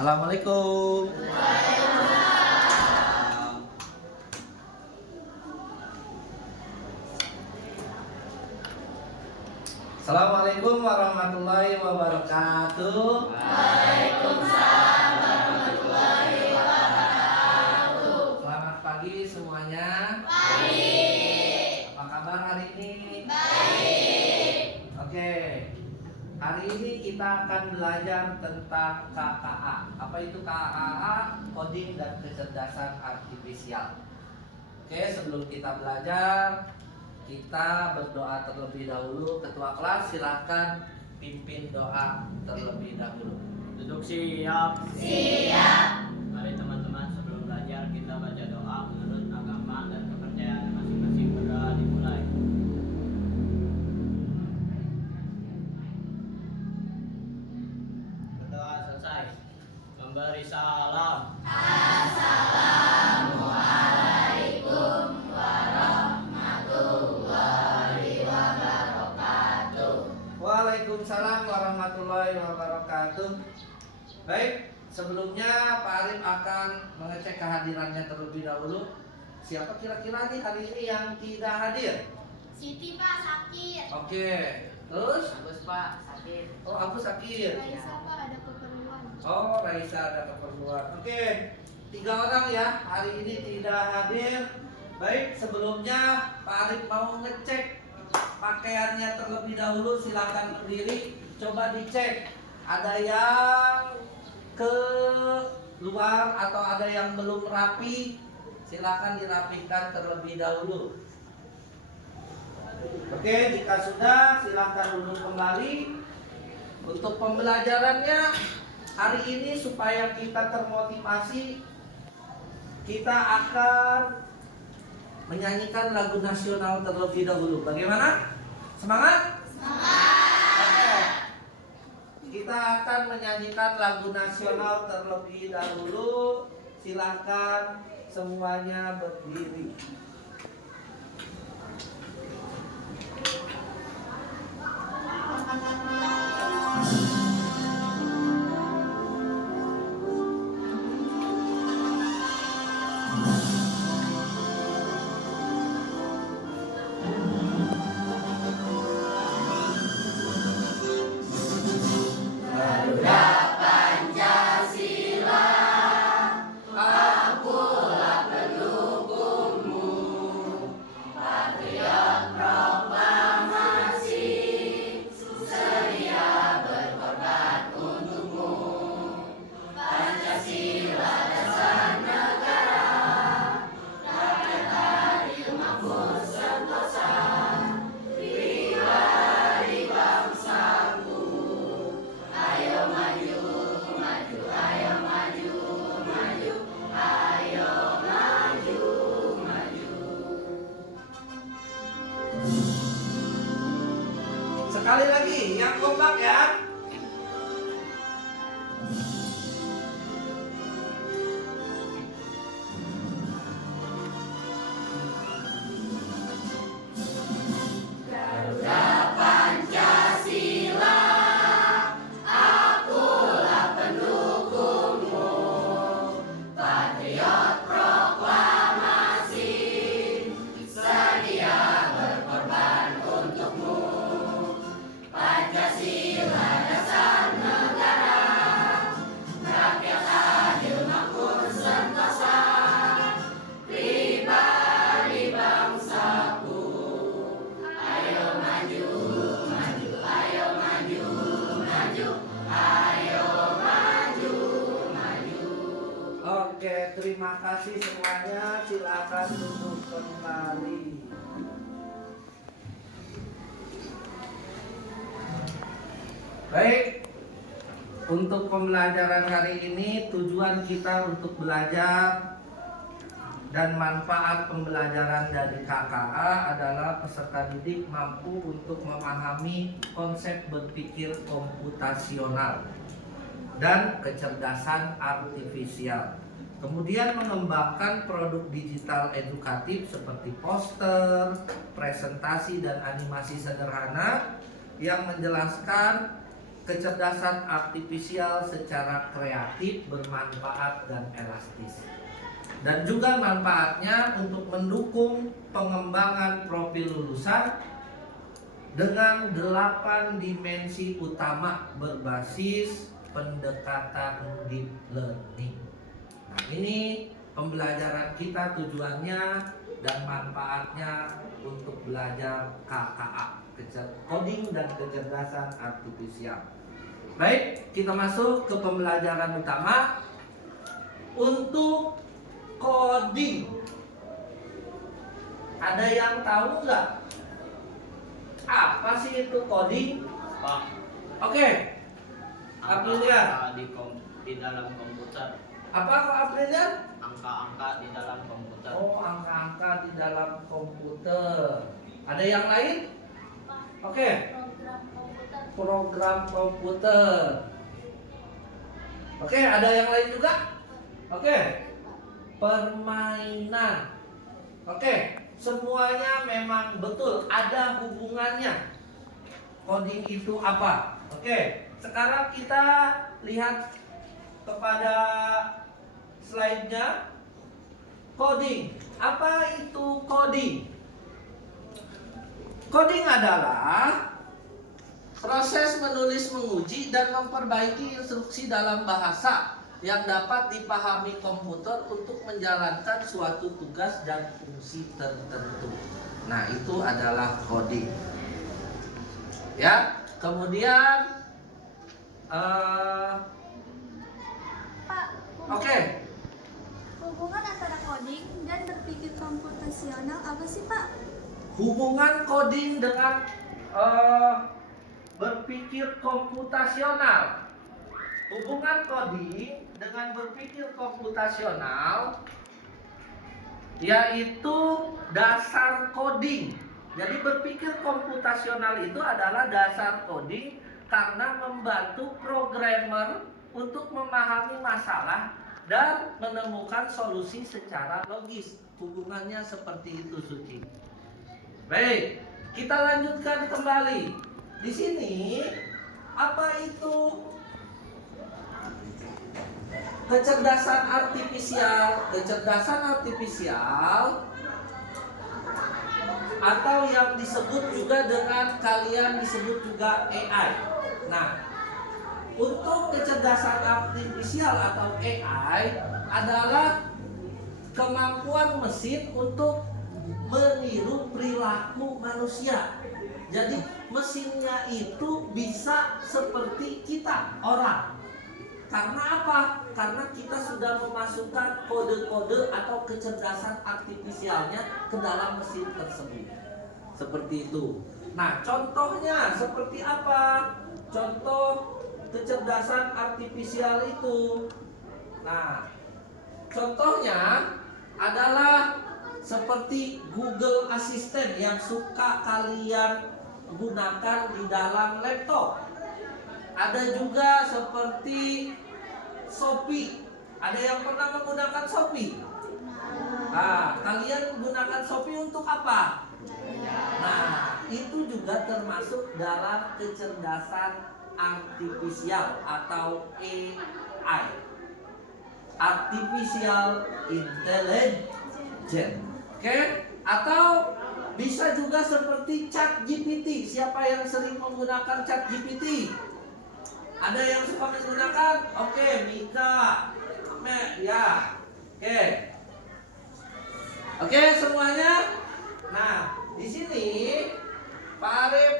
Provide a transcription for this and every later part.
Assalamualaikum. Assalamualaikum warahmatullahi wabarakatuh. Waalaikumsalam warahmatullahi wabarakatuh. Selamat pagi semuanya. Baik. Apa kabar hari ini? Baik. Oke. Hari ini kita akan belajar tentang KKA. Apa itu KKA? Coding dan kecerdasan artifisial. Oke, sebelum kita belajar, kita berdoa terlebih dahulu. Ketua kelas silahkan pimpin doa terlebih dahulu. Duduk siap. Siap. Mari teman-teman, sebelum belajar kita baca doa menurut agama dan kepercayaan masing-masing. Berdoa dimulai. Berdoa selesai. Memberi salam. Assalamualaikum warahmatullahi wabarakatuh. Waalaikumsalam warahmatullahi wabarakatuh. Baik, sebelumnya Pak Arif akan mengecek kehadirannya terlebih dahulu. Siapa kira-kira nih hari ini yang tidak hadir? Siti Pak sakit. Oke, terus? Bagus Pak, sakit. Oh, aku sakit. Raisa Pak ada keperluan. Oh, Raisa ada keperluan. Oke, 3 orang ya hari ini tidak hadir. Baik, sebelumnya Pak Arif mau ngecek pakaiannya terlebih dahulu. Silakan berdiri, coba dicek. Ada yang keluar atau ada yang belum rapi? Silakan dirapikan terlebih dahulu. Oke, jika sudah silakan duduk kembali. Untuk pembelajarannya hari ini supaya kita termotivasi, kita akan menyanyikan lagu nasional terlebih dahulu. Bagaimana? Semangat? Oke. Kita akan menyanyikan lagu nasional terlebih dahulu. Silakan semuanya berdiri. Garuda Pancasila, akulah pendukungmu. Patriot proklamasi, sedia berkorban untukmu. Pancasila dasar negara, rakyat adil makmur sentosa. Pribadi bangsaku, ayo maju, maju, ayo maju, maju, ayo maju, maju. Sekali lagi, yang kompak ya. Garuda Pancasila, akulah pendukungmu. Patriot proklamasi, sedia berkorban untukmu. Pancasila dasar negara, rakyat adil makmur sentosa. Pribadi bangsaku, ayo maju, maju, ayo maju, maju, ayo maju, maju. Oke, terima kasih semuanya. Silakan duduk kembali. Baik, untuk pembelajaran hari ini tujuan kita untuk belajar dan manfaat pembelajaran dari KKA adalah peserta didik mampu untuk memahami konsep berpikir komputasional dan kecerdasan artifisial. Kemudian mengembangkan produk digital edukatif seperti poster, presentasi, dan animasi sederhana yang menjelaskan kecerdasan artifisial secara kreatif, bermanfaat dan elastis. Dan juga manfaatnya untuk mendukung pengembangan profil lulusan dengan 8 dimensi utama berbasis pendekatan deep learning. Nah, ini pembelajaran kita tujuannya dan manfaatnya untuk belajar KKA, coding dan kecerdasan artifisial. Baik, kita masuk ke pembelajaran utama. Untuk coding, ada yang tahu nggak apa sih itu coding? Pak, Oke, Aprilia. angka-angka di dalam komputer. Apa kok Aprilia? Angka-angka di dalam komputer. Oh, angka-angka di dalam komputer. Ada yang lain? Oke, program komputer. Oke, ada yang lain juga? Oke, permainan. Oke, semuanya memang betul ada hubungannya. Coding itu apa? Oke, sekarang kita lihat kepada slide-nya. Coding. Apa itu coding? Coding adalah proses menulis, menguji, dan memperbaiki instruksi dalam bahasa yang dapat dipahami komputer untuk menjalankan suatu tugas dan fungsi tertentu. Nah, itu adalah coding. Ya, kemudian Pak, oke. hubungan antara coding dan berpikir komputasional apa sih, Pak? Hubungan coding dengan berpikir komputasional. Hubungan coding dengan berpikir komputasional yaitu dasar coding. Jadi berpikir komputasional itu adalah dasar coding karena membantu programmer untuk memahami masalah dan menemukan solusi secara logis. Hubungannya seperti itu, Suci. Baik, kita lanjutkan kembali. Di sini apa itu kecerdasan artifisial? Kecerdasan artifisial atau yang disebut juga dengan kalian disebut juga AI. Nah, untuk kecerdasan artifisial atau AI adalah kemampuan mesin untuk meniru perilaku manusia. Jadi mesinnya itu bisa seperti kita orang. Karena apa? Karena kita sudah memasukkan kode-kode atau kecerdasan artifisialnya ke dalam mesin tersebut. Seperti itu. Nah, contohnya seperti apa? Contoh kecerdasan artifisial itu. Nah, contohnya adalah seperti Google Assistant yang suka kalian gunakan di dalam laptop. Ada juga seperti Shopee. Ada yang pernah menggunakan Shopee? Nah, kalian menggunakan Shopee untuk apa? Nah, itu juga termasuk dalam kecerdasan artifisial atau AI. Artificial Intelligence. Oke? Atau bisa juga seperti ChatGPT. Siapa yang sering menggunakan ChatGPT? Ada yang suka menggunakan? Oke, Mika, ya. Oke, semuanya. Nah, di sini Pak Arif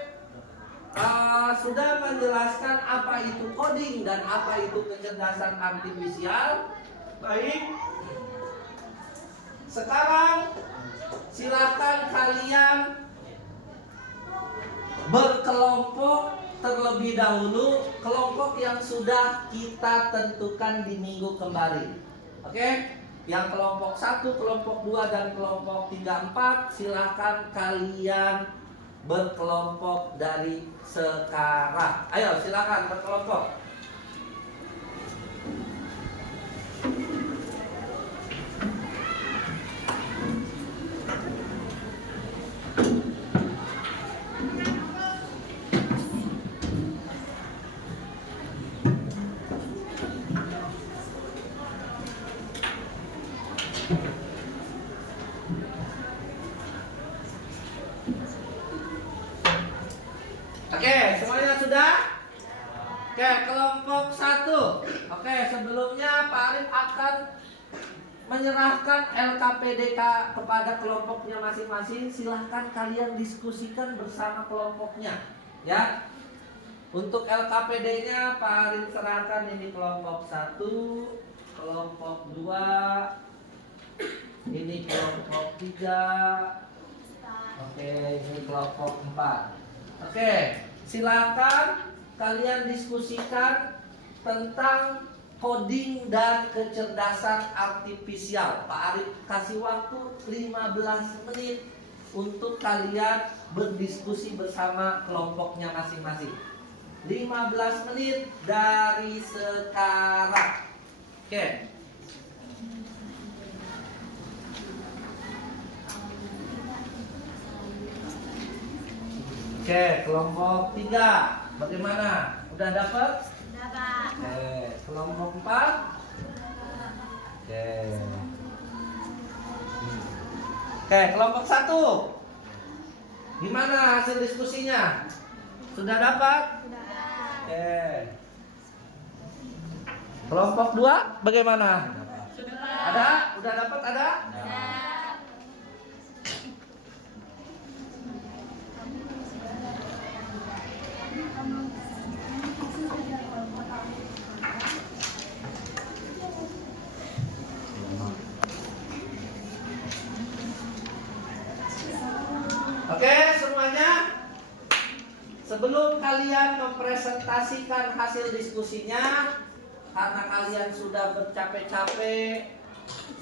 sudah menjelaskan apa itu coding dan apa itu kecerdasan artifisial. Baik. Sekarang silakan kalian berkelompok terlebih dahulu, kelompok yang sudah kita tentukan di minggu kemarin. Oke? Yang kelompok 1, kelompok 2 dan kelompok 3, 4 silakan kalian berkelompok dari sekarang. Ayo silakan berkelompok. Oke, kelompok 1. Oke, sebelumnya Pak Arif akan menyerahkan LKPDK kepada kelompoknya masing-masing. Silahkan kalian diskusikan bersama kelompoknya, ya. Untuk LKPD-nya Pak Arif serahkan ini kelompok 1, kelompok 2, ini kelompok 3. Oke, ini kelompok 4. Oke, silakan kalian diskusikan tentang coding dan kecerdasan artifisial. Pak Arif kasih waktu 15 menit untuk kalian berdiskusi bersama kelompoknya masing-masing. 15 menit dari sekarang. Oke. Oke, kelompok 3. Bagaimana? Udah dapat? Sudah, Pak. Oke, kelompok 4. Oke. Oke, kelompok 1. Gimana hasil diskusinya? Sudah dapat? Sudah. Oke. Kelompok 2 bagaimana? Sudah, Pak. Ada? Udah dapat ada? Sudah. Oke, semuanya. Sebelum kalian mempresentasikan hasil diskusinya, karena kalian sudah bercapek-capek,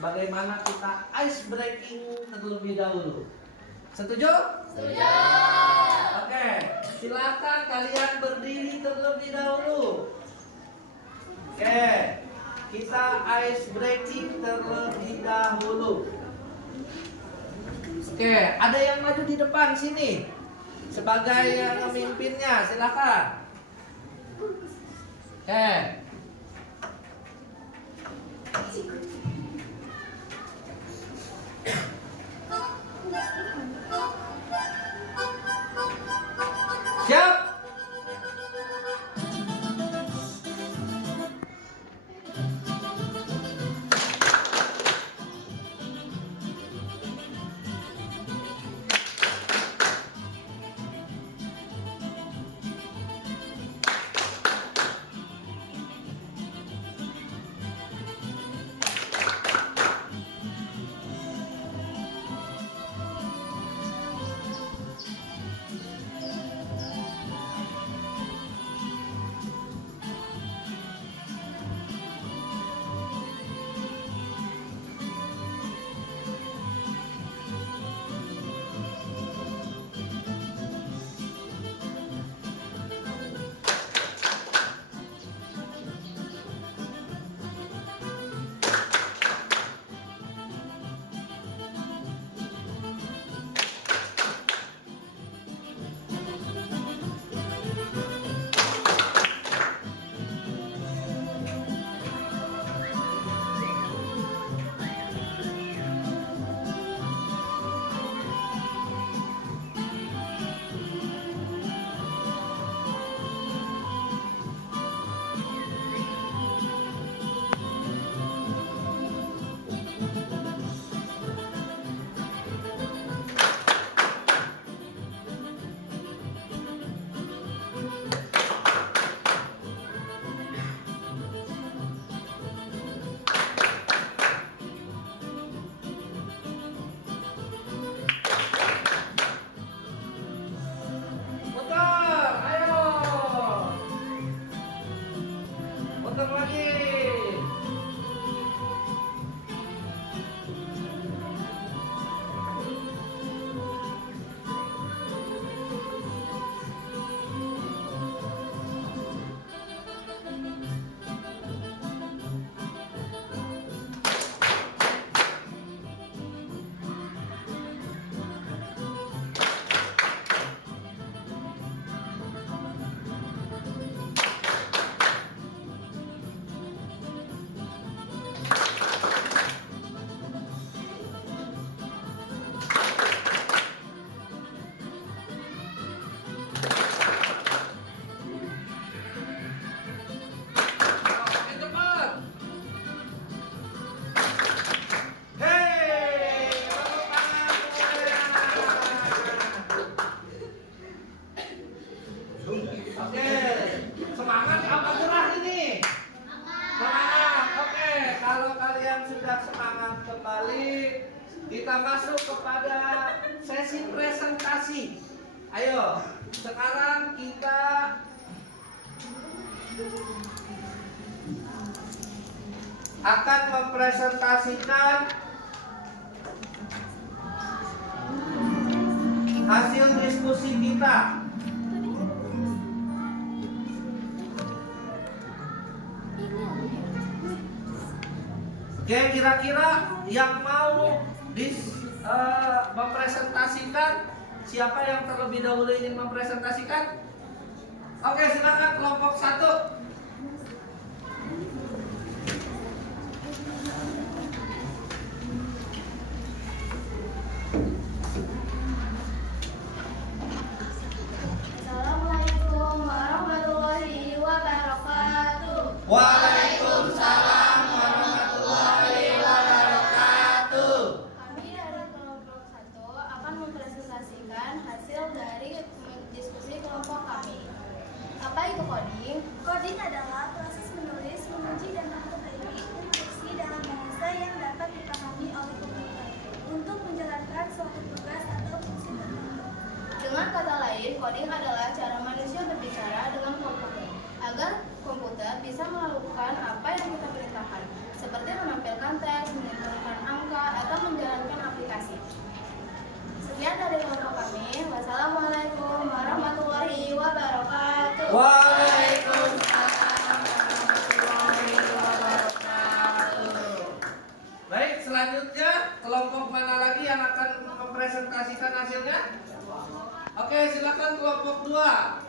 bagaimana kita ice breaking terlebih dahulu? Setuju? Setuju. Oke, silakan kalian berdiri terlebih dahulu. Oke, kita ice breaking terlebih dahulu. Oke, ada yang maju di depan sini sebagai yang memimpinnya, silakan. Oke. Siap. masuk kepada sesi presentasi. Ayo, sekarang kita akan mempresentasikan hasil diskusi kita. Oke, kira-kira yang mau mempresentasikan, siapa yang terlebih dahulu ingin mempresentasikan? Oke, silakan kelompok 1. Assalamualaikum warahmatullahi wabarakatuh. Waalaikumsalam warahmatullahi wabarakatuh. Kami dari kelompok 1 akan mempresentasikan hasil dari diskusi kelompok kami. Apa itu coding? Coding adalah proses menulis, menguji, dan memperbaiki instruksi dalam bahasa yang dapat dipahami oleh komputer untuk menjalankan suatu tugas atau fungsi tertentu. Dengan kata lain, coding adalah cara manusia berbicara dengan komputer agar komputer bisa melakukan apa yang kita perintahkan, seperti menampilkan teks, menentukan angka, atau menjalankan aplikasi. Sekian dari kelompok kami. Wassalamualaikum warahmatullahi wabarakatuh. Waalaikumsalam warahmatullahi wabarakatuh. Baik, selanjutnya kelompok mana lagi yang akan mempresentasikan hasilnya? Oke, silakan kelompok 2.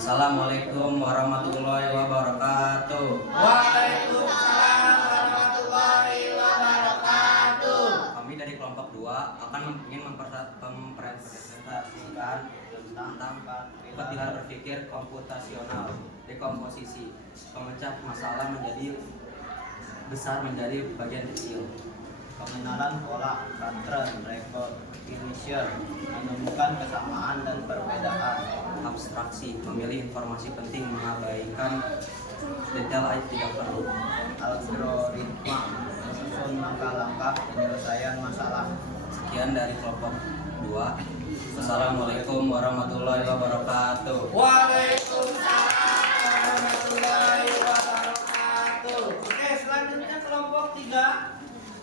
Assalamualaikum warahmatullahi wabarakatuh. Waalaikumsalam warahmatullahi wabarakatuh. Kami dari kelompok 2 akan ingin mempresentasikan tentang keterampilan berpikir komputasional, dekomposisi, pemecah masalah menjadi besar menjadi bagian kecil. Pengenalan pola, pattern, recognition, menemukan kesamaan dan perbedaan. Abstraksi, memilih informasi penting, mengabaikan detail tidak perlu. Algoritma, menyusun langkah-langkah penyelesaian masalah. Sekian dari kelompok 2. Assalamualaikum warahmatullahi wabarakatuh. Waalaikumsalam warahmatullahi wabarakatuh. Oke, selanjutnya kelompok 3.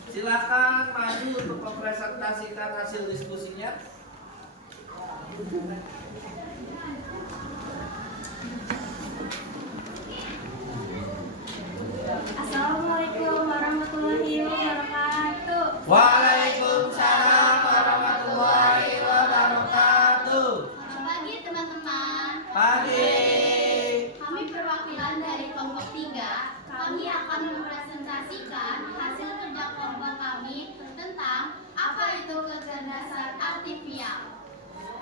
Silakan maju untuk mempresentasikan hasil diskusinya. Assalamualaikum warahmatullahi wabarakatuh. Waalaikumsalam warahmatullahi wabarakatuh. Selamat pagi teman-teman. Pagi. Kami perwakilan dari kelompok 3. Kami akan mempresentasikan hasil kerja kelompok kami tentang apa itu kecerdasan artifisial.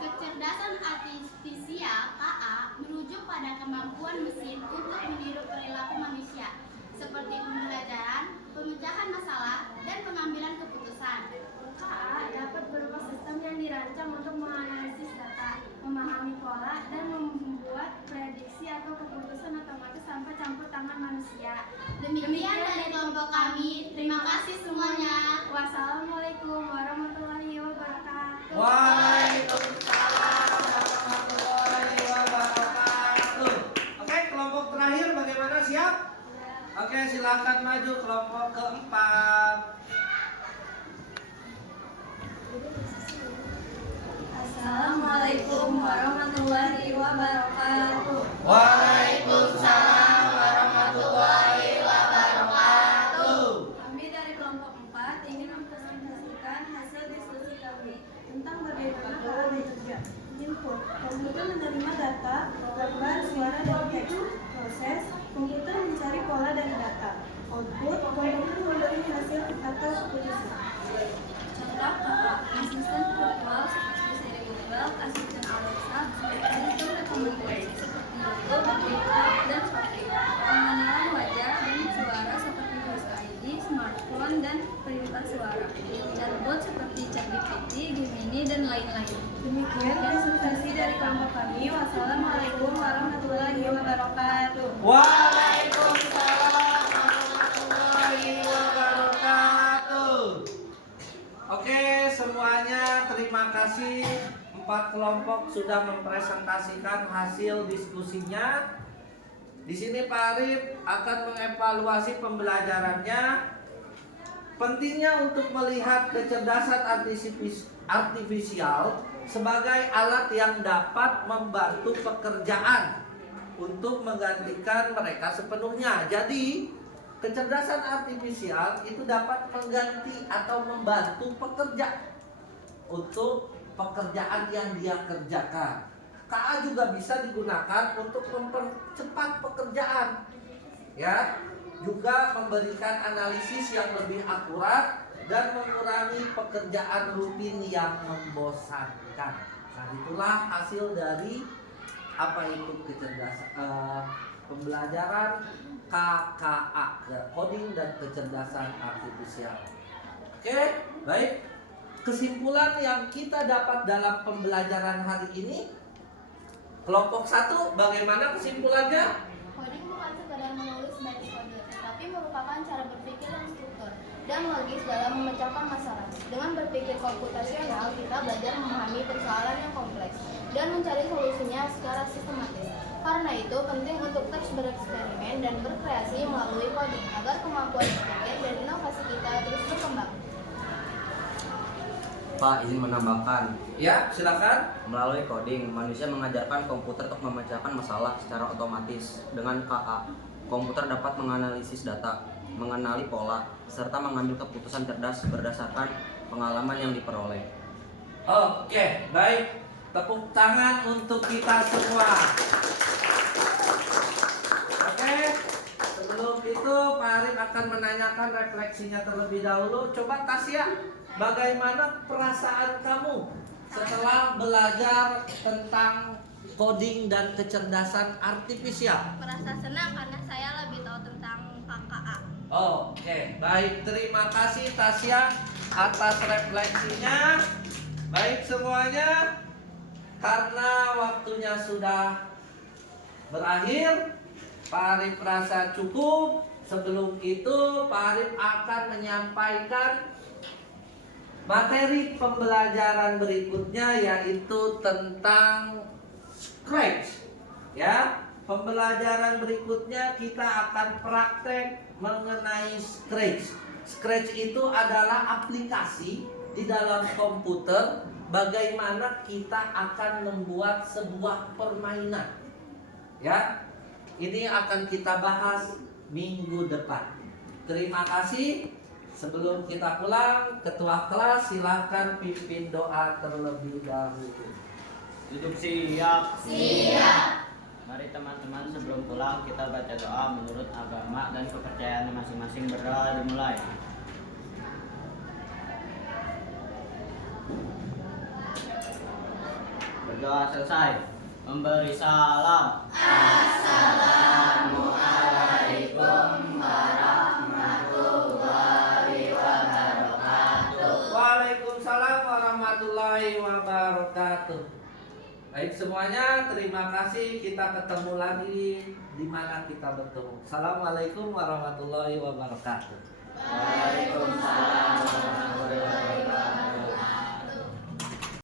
Kecerdasan artifisial (KA) merujuk pada kemampuan mesin untuk meniru perilaku manusia, seperti pembelajaran, pemecahan masalah, dan pengambilan keputusan. KA dapat berupa sistem yang dirancang untuk menganalisis data, memahami pola, dan membuat prediksi atau keputusan otomatis tanpa campur tangan manusia. Demikian dari kelompok kami. Terima kasih semuanya. Wassalamualaikum warahmatullahi wabarakatuh. Waalaikumsalam warahmatullahi wabarakatuh. Oke, kelompok terakhir bagaimana, siap? Oke, silakan maju kelompok keempat. Assalamualaikum warahmatullahi wabarakatuh. Waalaikumsalam warahmatullahi wabarakatuh. Kami dari kelompok 4 ingin mempresentasikan hasil diskusi kami tentang bagaimana cara bekerja. Input, komputer menerima data, gambar, suara, dan teks. Proses, komputer mencari pola dari data. Output, komputer memberi hasil atau keputusan. Contoh, asisten virtual seperti Siri Google, asisten Alexa, asisten rekomendasi seperti Google, GitHub, dan Shopee. Pengenalan wajah dan suara seperti Voice ID, smartphone, dan perintah suara. Chatbot seperti ChatGPT, Gemini, dan lain-lain. Demikian presentasi dari kelompok kami. Wassalamualaikum warahmatullahi wabarakatuh. Waalaikumsalam warahmatullahi 4 kelompok sudah mempresentasikan hasil diskusinya. Di sini Pak Arif akan mengevaluasi pembelajarannya. Pentingnya untuk melihat kecerdasan artifisial sebagai alat yang dapat membantu pekerjaan untuk menggantikan mereka sepenuhnya. Jadi, kecerdasan artifisial itu dapat mengganti atau membantu pekerja untuk pekerjaan yang dia kerjakan. KA juga bisa digunakan untuk mempercepat pekerjaan, ya, juga memberikan analisis yang lebih akurat dan mengurangi pekerjaan rutin yang membosankan. Nah, itulah hasil dari apa itu kecerdasan pembelajaran KKA, coding dan kecerdasan artifisial. Oke, baik. Kesimpulan yang kita dapat dalam pembelajaran hari ini, kelompok 1, bagaimana kesimpulannya? Coding bukan sekadar menulis baik kode, tetapi merupakan cara berpikir yang struktur dan logis dalam memecahkan masalah. Dengan berpikir komputasional, kita belajar memahami persoalan yang kompleks dan mencari solusinya secara sistematis. Karena itu, penting untuk terus bereksperimen dan berkreasi melalui coding agar kemampuan berpikir dan inovasi kita terus berkembang. Pak, izin menambahkan. Ya, silakan. Melalui coding, manusia mengajarkan komputer untuk memecahkan masalah secara otomatis. Dengan KA, komputer dapat menganalisis data, mengenali pola, serta mengambil keputusan cerdas berdasarkan pengalaman yang diperoleh. Oke, baik. Tepuk tangan untuk kita semua. Oke, sebelum itu Pak Arif akan menanyakan refleksinya terlebih dahulu. Coba Tasya, bagaimana perasaan kamu setelah belajar tentang coding dan kecerdasan artifisial? Merasa senang karena saya lebih tahu tentang KKA. Oke, baik. Terima kasih Tasya atas refleksinya. Baik semuanya, karena waktunya sudah berakhir, Pak Arif merasa cukup. Sebelum itu, Pak Arif akan menyampaikan materi pembelajaran berikutnya, yaitu tentang Scratch. Ya, pembelajaran berikutnya kita akan praktek mengenai Scratch. Scratch itu adalah aplikasi di dalam komputer bagaimana kita akan membuat sebuah permainan. Ya, ini akan kita bahas minggu depan. Terima kasih. Sebelum kita pulang, ketua kelas silahkan pimpin doa terlebih dahulu. Duduk siap. Siap. Mari teman-teman, sebelum pulang kita baca doa menurut agama dan kepercayaan masing-masing. Berdoa dimulai. Berdoa selesai. Memberi salam. Assalamualaikum warahmatullahi wabarakatuh. Waalaikumsalam warahmatullahi wabarakatuh. Baik semuanya, terima kasih. Kita ketemu lagi di mana kita bertemu. Assalamualaikum warahmatullahi wabarakatuh. Waalaikumsalam warahmatullahi wabarakatuh.